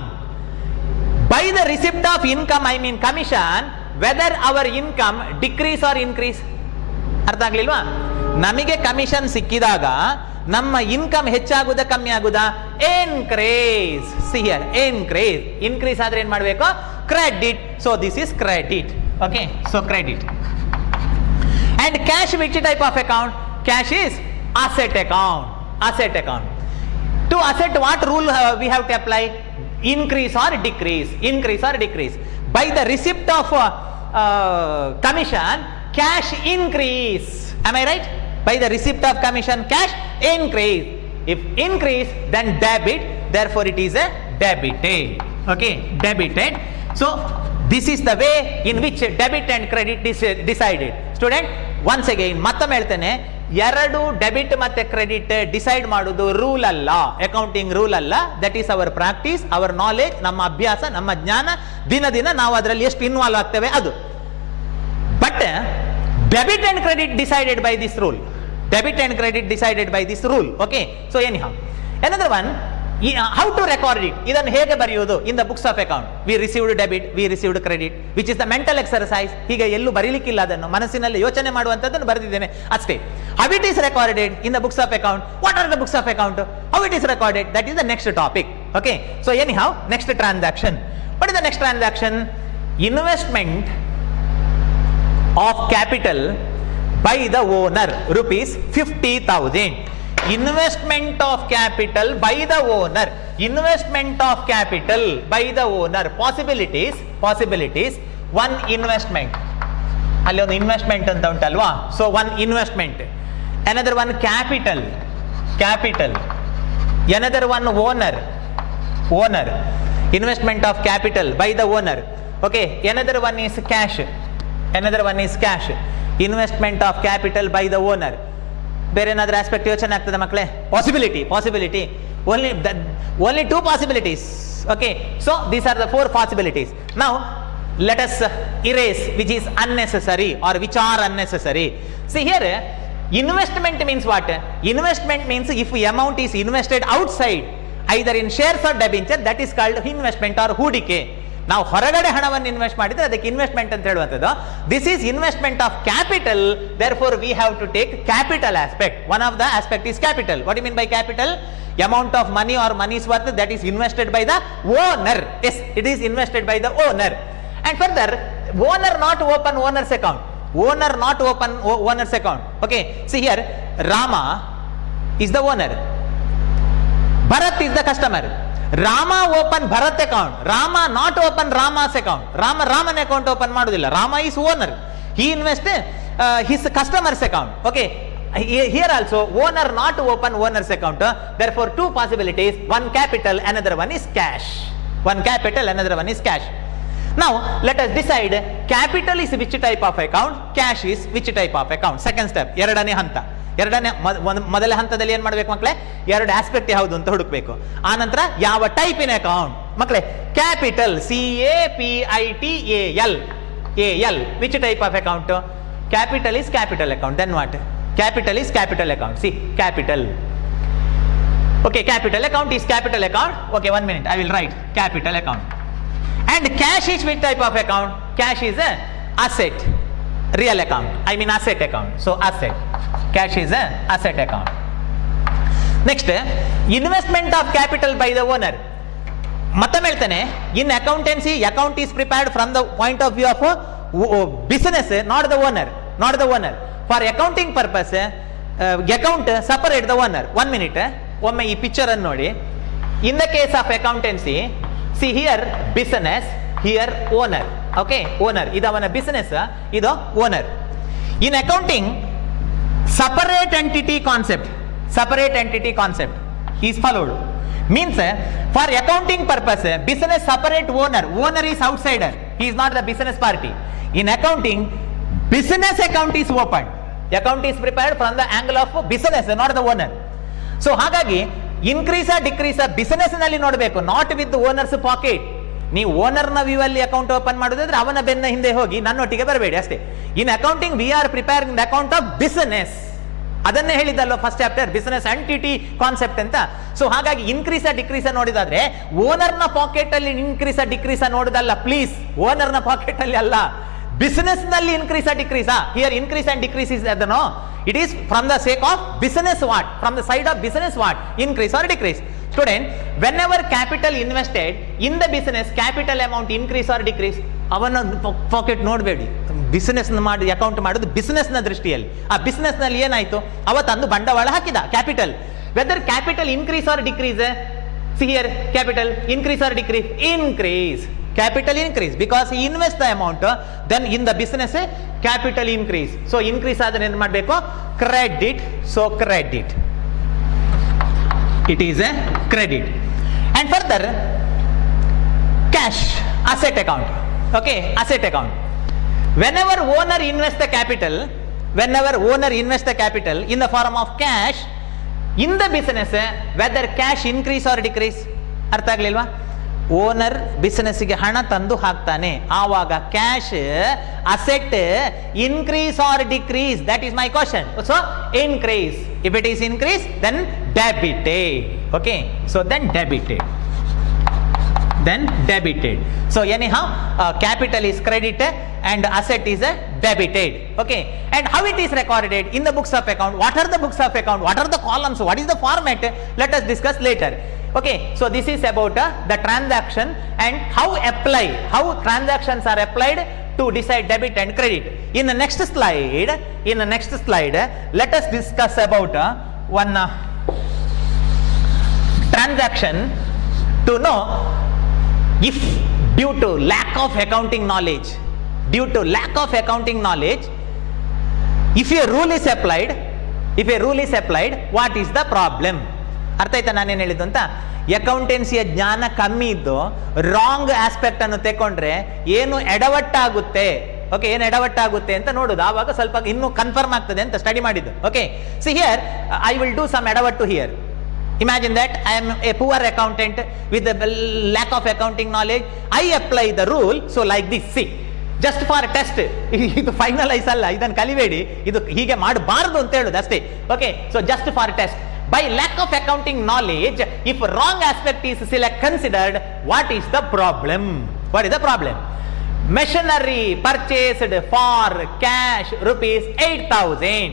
By the receipt of income, I mean commission, whether our income decrease or increase. ಅರ್ಥ ಆಗ್ಲಿಲ್ವಾ? ನಮಗೆ commission ಸಿಕ್ಕಿದಾಗ ನಮ್ಮ income ಹೆಚ್ಚಾಗುದ ಕಮ್ಮಿ ಆಗುದ? Increase. See here, increase ಆದ್ರೆ ಏನ್ ಮಾಡಬೇಕು? Credit. So this is credit. Okay, so credit. And cash, which type of account? Cash is asset account. To asset, what rule we have to apply? Increase or decrease. By the receipt of commission, cash increase. Am I right? By the receipt of commission, cash increase. If increase, then debit. Therefore, it is a debited. Okay, debited. So this is the way in which debit and credit is decided. Student, once again ಮತ್ತೊಮ್ಮೆ ಹೇಳ್ತೇನೆ, ಎರಡು debit ಮತ್ತೆ credit decide ಮಾಡುವುದು rule ಅಲ್ಲ, accounting rule ಅಲ್ಲ. That is our practice, our knowledge, ನಮ್ಮ ಅಭ್ಯಾಸ, ನಮ್ಮ ಜ್ಞಾನ. ದಿನ ನಾವು ಅದರಲ್ಲಿ ಎಷ್ಟು ಇನ್ವಾಲ್ವ್ ಆಗ್ತೇವೆ ಅದು. But debit and credit decided by this rule. Okay, so anyhow another one, how to record it? ಇದನ್ನು ಹೇಗೆ ಬರೆಯುವುದು? ಇನ್ the books of account V received debit, V received credit, which is the mental exercise. ಹೀಗೆ ಎಲ್ಲೂ ಬರೀಲಿಕ್ಕಿಲ್ಲ, ಅದನ್ನು ಮನಸ್ಸಿನಲ್ಲಿ ಯೋಚನೆ ಮಾಡುವಂತದ್ದನ್ನು ಬರೆದಿದ್ದೇನೆ ಅಷ್ಟೇ. How it is recorded in the books of account? What are the books of account? How it is recorded? That is the next topic. Okay, so anyhow next transaction. What is the next transaction? Investment of capital by the owner, rupees 50,000. Investment of capital by the owner. Possibilities. One investment. ಅಲ್ಲಿ ಒಂದು investment ಅಂತ ಉಂಟಲ್ವಾ? So one investment. Another one capital. Another one owner. Investment of capital by the owner. Okay. Another one is cash. Investment of capital by the owner. ಬೇರೆ ಏನಾದ್ರೂ aspect ಯೋಚನೆ ಆಗ್ತದೆ ಮಕ್ಕಳೇ? Possibility. Only two possibilities. Okay, so these are the four possibilities. Now let us erase which is unnecessary or which are unnecessary. See here, investment means what? Investment means if amount is invested outside, either in shares or debenture, that is called investment or ಹೂಡಿಕೆ. ನಾವು ಹೊರಗಡೆ ಹಣವನ್ನು invest ಮಾಡಿದ್ರೆ ಅದಕ್ಕೆ investment ಅಂತ ಹೇಳುವಂಥದ್ದು. This is investment of capital. Therefore we have to take capital aspect. One of the aspect is capital. What you mean by capital? Amount of money or moneys worth that is invested by the owner. Yes, it is invested by the owner. And further, owner not open owner's account. Okay, see here, Rama is the owner, Bharat is the customer. Rama open Bharat account, Rama not open Rama's account. Raman account open ಮಾಡುದಿಲ್ಲ. Rama is owner, he invest his customer's account. Okay, here also owner not open owner's account. Therefore two possibilities, one capital, another one is cash. Now let us decide capital is which type of account, cash is which type of account. Second step, ಎರಡನೇ ಹಂತ. ಮೊದಲ ಹಂತದಲ್ಲಿ ಏನ್ ಮಾಡ್ಬೇಕು ಮಕ್ಕಳೇ, ಎರಡು aspect ಯಾವುದು ಅಂತ ಹುಡುಕ್ಬೇಕು. ಆ ನಂತರ ಯಾವ ಟೈಪಿನ ಅಕೌಂಟ್ ಮಕ್ಕಳೇ, capital CAPITAL, which type of account? Capital is capital account. Then what? Capital is capital account. See, capital. Okay, capital account is capital account. Okay, 1 minute, I will write capital account. And cash is which type of account? Cash is a asset, real account. I mean asset account. So asset. Cash is a asset account. Next, investment of capital by the owner. ಮತ್ತೊಮ್ಮೆ ಹೇಳ್ತಾನೆ, in accountancy, account is prepared from the point of view of business, not the owner. For accounting purpose, account separate the owner. 1 minute, ಒಮ್ಮೆ ಈ picture ಅನ್ನು ನೋಡಿ. In the case of accountancy, see here business, here owner. Okay, owner. ಇದು ಅವನ business, ಇದು owner. In accounting, separate entity concept is followed. Means for accounting purpose, business separate owner is outsider, he is not the business party. In accounting, business account is opened, account is prepared from the angle of business, not the owner. So ಹಾಗಾಗಿ increase decrease business ನಲ್ಲಿ ನೋಡಬೇಕು, not with owner's pocket. ನೀವು owner ನ view ಅಲ್ಲಿ account open ಮಾಡೋದಾದ್ರೆ ಅವನ ಬೆನ್ನ ಹಿಂದೆ ಹೋಗಿ ನನ್ನೊಟ್ಟಿಗೆ ಬರಬೇಡಿ ಅಷ್ಟೇ. In accounting we are preparing the account of business. ಅದನ್ನೇ ಹೇಳಿದ್ದಲ್ವ first chapter, business entity concept ಅಂತ. ಸೊ ಹಾಗಾಗಿ ಇನ್ಕ್ರೀಸ್ ಡಿಕ್ರೀಸ್ ನೋಡಿದಾದ್ರೆ ಓನರ್ ನ ಪಾಕೆಟ್ ಅಲ್ಲಿ ಇನ್ಕ್ರೀಸ್ ಡಿಕ್ರೀಸ್ ನೋಡೋದಲ್ಲ ಪ್ಲೀಸ್, ಓನರ್ ನ ಪಾಕೆಟ್ ಅಲ್ಲಿ ಅಲ್ಲ, ಬಿಸಿನೆಸ್ ನಲ್ಲಿ increase decrease. Here increase and decrease is ಅದನ್ನು, it is from the sake of business what, from the side of business what, increase or decrease. Student, whenever capital invested in the business, capital amount increase or decrease, ಅವನ pocket ನೋಡಬೇಡಿ. Business ಮಾಡಿ account ಮಾಡೋದು business ನ ದೃಷ್ಟಿಯಲ್ಲಿ. ಆ business ನಲ್ಲಿ ಏನಾಯ್ತು, ಅವತ್ತಂದು ಬಂಡವಾಳ ಹಾಕಿದ capital. Whether capital increase or decrease, see here capital increase or decrease, increase. Capital increase because he invest the amount, then in the business capital increase. So increase ಆದರೆ ಏನು ಮಾಡಬೇಕು, credit. So credit, it is a credit. And further, cash, asset account. Okay, asset account. Whenever owner invest the capital in the form of cash in the business, whether cash increase or decrease, ಅರ್ಥ ಆಗ್ಲಿಲ್ವಾ? Owner ಬಿಸಿನೆಸ್ಗೆ ಹಣ ತಂದು ಹಾಕ್ತಾನೆ, ಆವಾಗ cash asset increase or decrease, that is my question. So increase, if it is increase then debited. Okay, so then debited. So anyhow, capital is credited and asset is debited. Okay, and how it is recorded in the books of account? What are the books of account? What are the columns? What is the format? Let us discuss later. Okay, so this is about the transaction and how transactions are applied to decide debit and credit. In the next slide, let us discuss about one transaction to know if due to lack of accounting knowledge, if a rule is applied, what is the problem? ಅರ್ಥ ಆಯ್ತಾ ನಾನೇನು ಹೇಳಿದ್ದು ಅಂತ? ಅಕೌಂಟೆನ್ಸಿಯ ಜ್ಞಾನ ಕಮ್ಮಿ ಇದ್ದು wrong aspect ಅನ್ನು ತೆಕೊಂಡ್ರೆ ಏನು ಎಡವಟ್ಟಾಗುತ್ತೆ. ಓಕೆ, ಏನು ಎಡವಟ್ಟಾಗುತ್ತೆ ಅಂತ ನೋಡುದು, ಆವಾಗ ಸ್ವಲ್ಪ ಇನ್ನೂ ಕನ್ಫರ್ಮ್ ಆಗ್ತದೆ ಅಂತ ಸ್ಟಡಿ ಮಾಡಿದ್ದು. Okay, see here I will do some ಎಡವಟ್ಟು here. Imagine that I am a poor accountant with a lack of accounting knowledge. I apply the rule, so like this. See, just for a test, ಇದು finalise ಅಲ್ಲ, ಇದನ್ನು ಕಲಿಬೇಡಿ, ಇದು ಹೀಗೆ ಮಾಡಬಾರದು ಅಂತ ಹೇಳುದು ಅಷ್ಟೇ. Okay, so just for test. By lack of accounting knowledge, if wrong aspect is considered, what is the problem? Machinery purchased for cash rupees 8,000.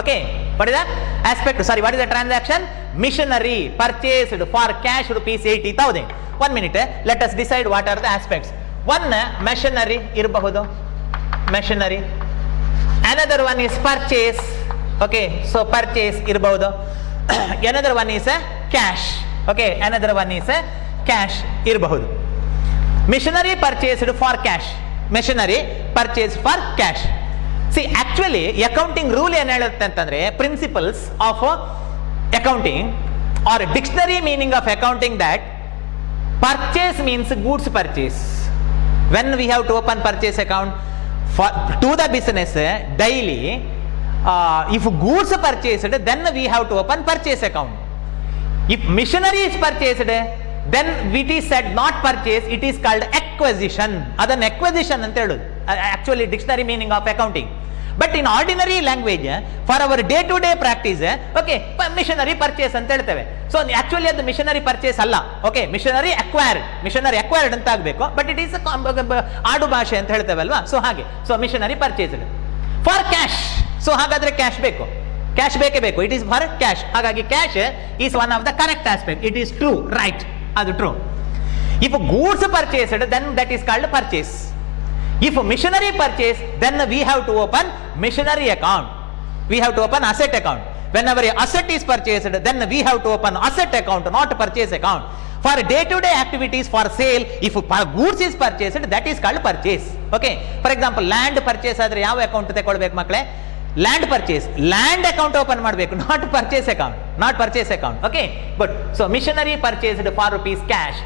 Okay, what is that aspect? Sorry, what is the transaction? Machinery purchased for cash rupees 80,000. 1 minute, let us decide what are the aspects. One, machinery irbahudu, machinery. Another one is purchase. Okay, so purchase irbahudu. Another one is cash. Okay, another one is cash irbahudu. Machinery purchased for cash. See, actually accounting rule ಏನು ಹೇಳುತ್ತೆ ಅಂತಂದ್ರೆ, principles of accounting or dictionary meaning of accounting, that purchase means goods purchase. when we have to open purchase account for to the business daily, if goods purchased, then we have to open purchase account. If machinery is purchased, then it is said not purchase, it is called acquisition. Adan acquisition anta heludu, actually dictionary meaning of accounting. But in ordinary language, for our day to day practice, okay, machinery purchase anta helteve. So actually ಅದು machinery purchase ಅಲ್ಲ, okay, machinery acquired ಅಂತ ಆಗಬೇಕು, but it is ಆಡು ಭಾಷೆ ಅಂತ ಹೇಳ್ತೇವೆ ಅಲ್ವಾ. So ಹಾಗೆ, so machinery purchased for cash. So ಹಾಗಾದ್ರೆ ಕ್ಯಾಶ್ ಬೇಕು, ಕ್ಯಾಶ್ ಬೇಕೇ ಬೇಕು, ಇಟ್ ಈಸ್ ಫಾರ್ ಕ್ಯಾಶ್. ಹಾಗಾಗಿ cash is one of the correct aspect, it is true, right, ಅದು true. If goods purchased, then that is called purchase. If machinery purchase, then we have to open machinery account. We have to open asset account. Whenever a asset is purchased, then we have to open asset account, not purchase account. For day-to-day activities for sale, if goods is purchased, that is called purchase. Okay. For example, land purchase ಆದರೆ ಯಾವ account ತಗೊಳ್ಬೇಕು ಮಕ್ಕಳೇ? Land purchase, land account open ಮಾಡಬೇಕು, not purchase account, not purchase account. Okay, good. So machinery purchased for rupees cash.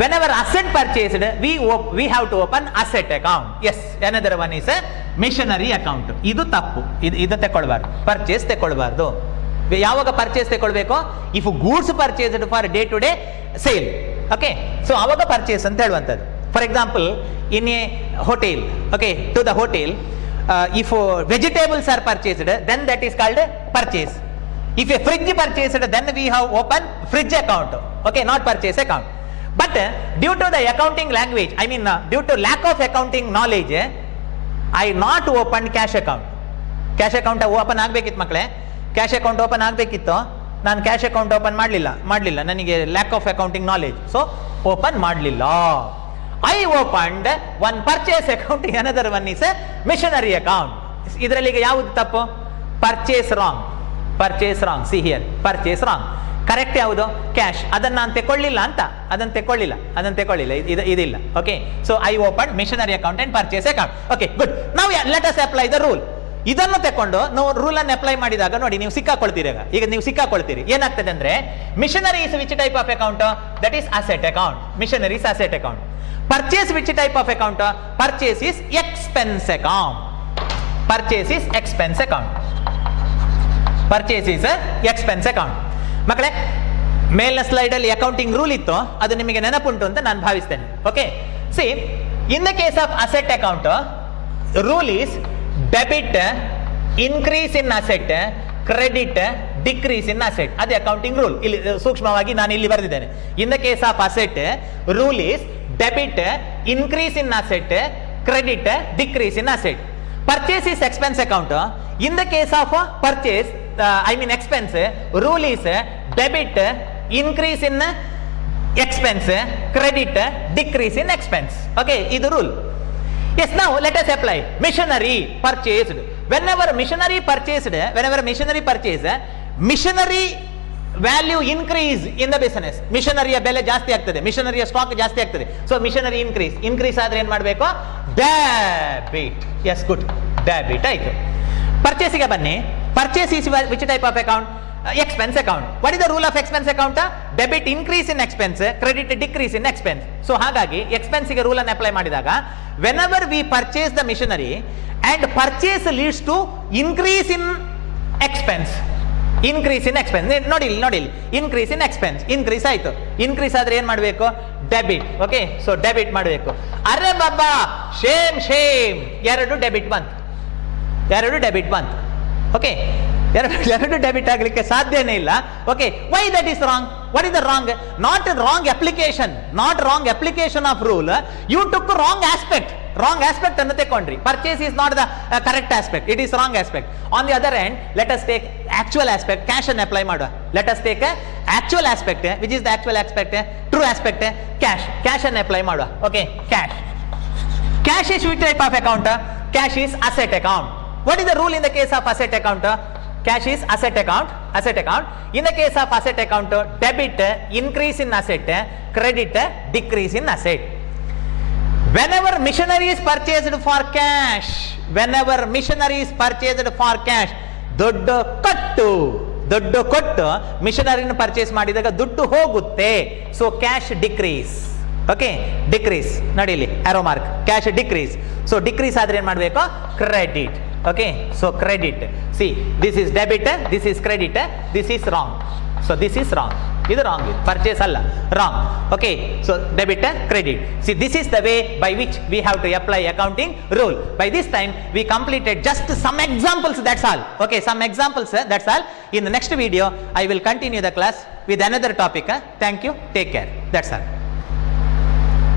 Whenever asset purchased, we have to open asset account. Yes, another one is a machinery account. ಇದು ತಪ್ಪು, ಇದು ತಗೊಳ್ಬಾರ್ದು, purchase ತಗೊಳ್ಬಾರ್ದು. ಯಾವಾಗ purchase ತಗೊಳ್ಬೇಕು? If goods purchased for day to day sale, okay, so ಅವಾಗ purchase ಅಂತ ಹೇಳುವಂಥದ್ದು. For example, in a hotel, okay, to the hotel, if vegetables are purchased, then that is called purchase. If a fridge purchased, then we have open fridge account, okay, not purchase account. But due to the accounting language, I mean due to lack of accounting knowledge, I not open cash account. Cash account open ಆಗಬೇಕಿತ್ತು ಮಕ್ಕಳೇ, cash account open ಆಗಬೇಕಿತ್ತು, ನಾನು cash account open ಮಾಡಲಿಲ್ಲ, ನನಗೆ lack of accounting knowledge, so open ಮಾಡಲಿಲ್ಲ. I opened one purchase account, another one is a machinery account. ಇದರಲ್ಲಿ ಈಗ ಯಾವುದು ತಪ್ಪು? Purchase wrong, purchase wrong. See here, purchase wrong. Correct ಯಾವುದು? ಕ್ಯಾಶ್. ಅದನ್ನು ನಾನು ತಗೊಳ್ಳಿಲ್ಲ ಅಂತ, ಅದನ್ನು ತಗೊಳ್ಳಿಲ್ಲ, ಇದಿಲ್ಲ. Okay, so I open machinery account and purchase account. Okay, good. ನಾವು let us apply the rule. ಇದನ್ನು ತಕೊಂಡು ನಾವು ರೂಲ್ ಅನ್ನು ಅಪ್ಲೈ ಮಾಡಿದಾಗ ನೋಡಿ, ನೀವು ಸಿಕ್ಕಾಕೊಳ್ತೀರಿ. ಈಗ ನೀವು ಸಿಕ್ಕಾಕೊಳ್ತೀರಿ, ಏನಾಗ್ತದೆ ಅಂದ್ರೆ, machinery is which type of account? That is asset account. Machinery is asset account. Purchase which type of account? Purchase is expense account. Purchase is expense account. Purchase is expense account. ಮಕ್ಕಳೇ, ಮೇಲಿನ slide ಅಲ್ಲಿ accounting rule ಇತ್ತು, ಅದು ನಿಮಗೆ ನೆನಪುಂಟು ಅಂತ ನಾನು ಭಾವಿಸ್ತೇನೆ. Okay, C, in the case of asset account, rule is debit increase in asset, credit decrease in asset. ಅದೇ ಅಕೌಂಟಿಂಗ್ ರೂಲ್. ಇಲ್ಲಿ ಸೂಕ್ಷ್ಮವಾಗಿ ನಾನು ಇಲ್ಲಿ ಬರೆದಿದ್ದೇನೆ. ಇನ್ the case of asset, rule is debit increase in asset, credit decrease in asset. Purchase is expense account. In the case of purchase, I mean expense, rule is debit increase in expense, credit decrease in expense. Okay, this is rule. Yes, now let us apply machinery purchased. Whenever machinery purchased, machinery value increase in the business. ಮಿಷನರಿಯ ಬೆಲೆ ಜಾಸ್ತಿ ಆಗ್ತದೆ, ಮಿಷನರಿಯ stock ಜಾಸ್ತಿ ಆಗ್ತದೆ. So missionary increase ಆದ್ರೆ ಏನ್ ಮಾಡಬೇಕು? Debit. S, good, debit ಆಯ್ತು. ಪರ್ಚೇಸಿಗೆ ಬನ್ನಿ. Purchase is which type of account? Expense account. What is the rule of expense account? Debit increase in expense, credit decrease in expense. So ಹಾಗಾಗಿ ಎಕ್ಸ್ಪೆನ್ಸ್ಗೆ rule ಅನ್ನು apply ಮಾಡಿದಾಗ, whenever we purchase the machinery and purchase leads to increase in expense, increase in expense. ನೋಡಿ, increase in expense, increase ಆಯ್ತು. Increase ಆದ್ರೆ ಏನ್ ಮಾಡಬೇಕು? Debit. Okay, so debit ಮಾಡಬೇಕು. ಅರೆ ಬಾಬಾ, ಶೇಮ್, ಎರಡು ಡೆಬಿಟ್ ಬಂತು. ಓಕೆ, ಎರಡು ಡೆಬಿಟ್ ಆಗಲಿಕ್ಕೆ ಸಾಧ್ಯನೇ ಇಲ್ಲ. Okay, why that is wrong? What is the wrong? Not wrong application of rule. You took wrong aspect ಅನ್ನು ತಗೊಂಡ್ರಿ. Purchase is not the correct aspect, it is wrong aspect. On the other end, let us take actual aspect, cash ಅನ್ನು apply ಮಾಡುವ. Let us take actual aspect, which is the actual aspect, true aspect, cash ಅನ್ನು apply ಮಾಡುವ. Okay, cash is which type of account? Cash is asset account. What is the rule in the case of asset account? Cash is asset account. In the case of asset account, debit increase in asset, credit decrease in asset. Whenever machinery is purchased for cash, ದುಡ್ಡು ಕೊಟ್ಟು ಮಿಷನರಿನ purchase ಮಾಡಿದಾಗ ದುಡ್ಡು ಹೋಗುತ್ತೆ. So cash decrease. Okay decrease ನೋಡಿ ಇಲ್ಲಿ arrow mark cash decrease so decrease ಆದ್ರೆ ಏನು ಮಾಡಬೇಕು credit okay so credit see this is debit this is credit this is wrong so this is wrong ಇದು ರಾಂಗ್ ಇದು ಪರ್ಚೇಸ್ ಅಲ್ಲ wrong okay so debit credit see this is the way by which we have to apply accounting rule by this time we completed just some examples that's all okay some examples that's all in the next video I will continue the class with another topic. Thank you, take care, that's all.